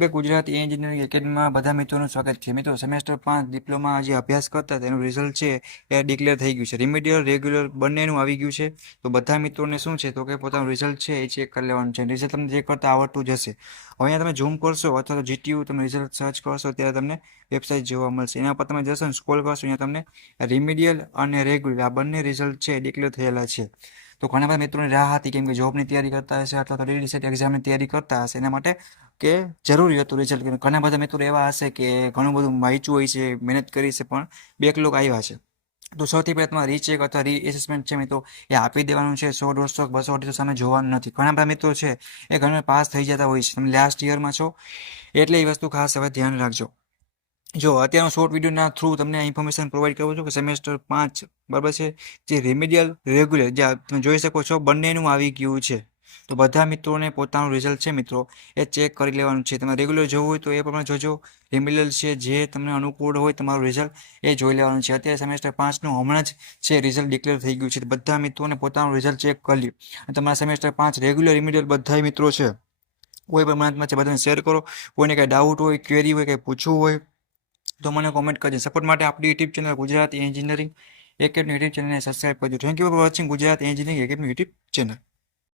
બે ગુજરાતી એન્જિનિયરિંગ એકેડમીમાં બધા મિત્રોનું સ્વાગત છે. મિત્રો, સેમેસ્ટર 5 ડિપ્લોમા જે અભ્યાસ કરતા તેનું રિઝલ્ટ છે એ ડિક્લેર થઈ ગયું છે. રિમિડિયલ રેગ્યુલર બંનેનું આવી ગયું છે. તો બધા મિત્રોને શું છે તો કે પોતાનું રિઝલ્ટ છે એ ચેક કરી લેવાનું છે. રિઝલ્ટ તમને ચેક કરતા આવડતું જ હશે. હવે અહીંયા તમે ઝૂમ કરશો અથવા તો જીટીયુ તમે રિઝલ્ટ સર્ચ કરશો ત્યારે તમને વેબસાઇટ જોવા મળશે. એના પર તમે જશો ને સ્ક્રોલ કરશો અહીંયા તમને રિમિડિયલ અને રેગ્યુલર આ બંને રિઝલ્ટ છે ડિક્લેર થયેલા છે. તો ઘણા બધા મિત્રોની રાહ હતી કેમ કે જોબની તૈયારી કરતા હશે અથવા તો રીડી સેટ એક્ઝામની તૈયારી કરતા હશે એના માટે કે જરૂરી હતું રિઝલ્ટ. ઘણા બધા મિત્રો એવા હશે કે ઘણું બધું વાંચ્યું હોય છે, મહેનત કરી છે પણ બેકલોગ આવ્યા છે. તો સૌથી પહેલાં તમારે રીચેક અથવા રીએસેસમેન્ટ છે મિત્રો એ આપી દેવાનું છે. 100, 150, 200 અઢીસો સામે જોવાનું નથી. ઘણા બધા મિત્રો છે એ ઘણા પાસ થઈ જતા હોય છે. તમે લાસ્ટ યરમાં છો એટલે એ વસ્તુ ખાસ હવે ધ્યાન રાખજો. જો અત્યારનો શોર્ટ વિડીયોના થ્રુ તમને ઇન્ફોર્મેશન પ્રોવાઈડ કરું છું કે સેમેસ્ટર 5 બરાબર છે જે રેમિડિયલ રેગ્યુલર જે તમે જોઈ શકો છો બંનેનું આવી ગયું છે. તો બધા મિત્રોને પોતાનું રિઝલ્ટ છે મિત્રો એ ચેક કરી લેવાનું છે. તમે રેગ્યુલર જોવું હોય તો એ પ્રમાણે જોજો. રેમિડિયલ છે જે તમને અનુકૂળ હોય તમારું રિઝલ્ટ એ જોઈ લેવાનું છે. અત્યારે સેમેસ્ટર 5નું હમણાં જ છે રિઝલ્ટ ડિક્લેર થઈ ગયું છે. બધા મિત્રોને પોતાનું રિઝલ્ટ ચેક કરી લ્યો. અને તમારા સેમેસ્ટર 5 રેગ્યુલર રેમિડિયલ બધા મિત્રો છે કોઈ પણ મનાતમાં છે બધાને શેર કરો. કોઈને કંઈ ડાઉટ હોય, ક્વેરી હોય, કંઈ પૂછવું હોય તો મને કોમેન્ટ કરજો. સપોર્ટ માટે આપણી YouTube channel Gujarati engineering academy YouTube ચેનલને સબસ્ક્રાઈબ કરજો. Thank you for watching Gujarati engineering academy YouTube channel.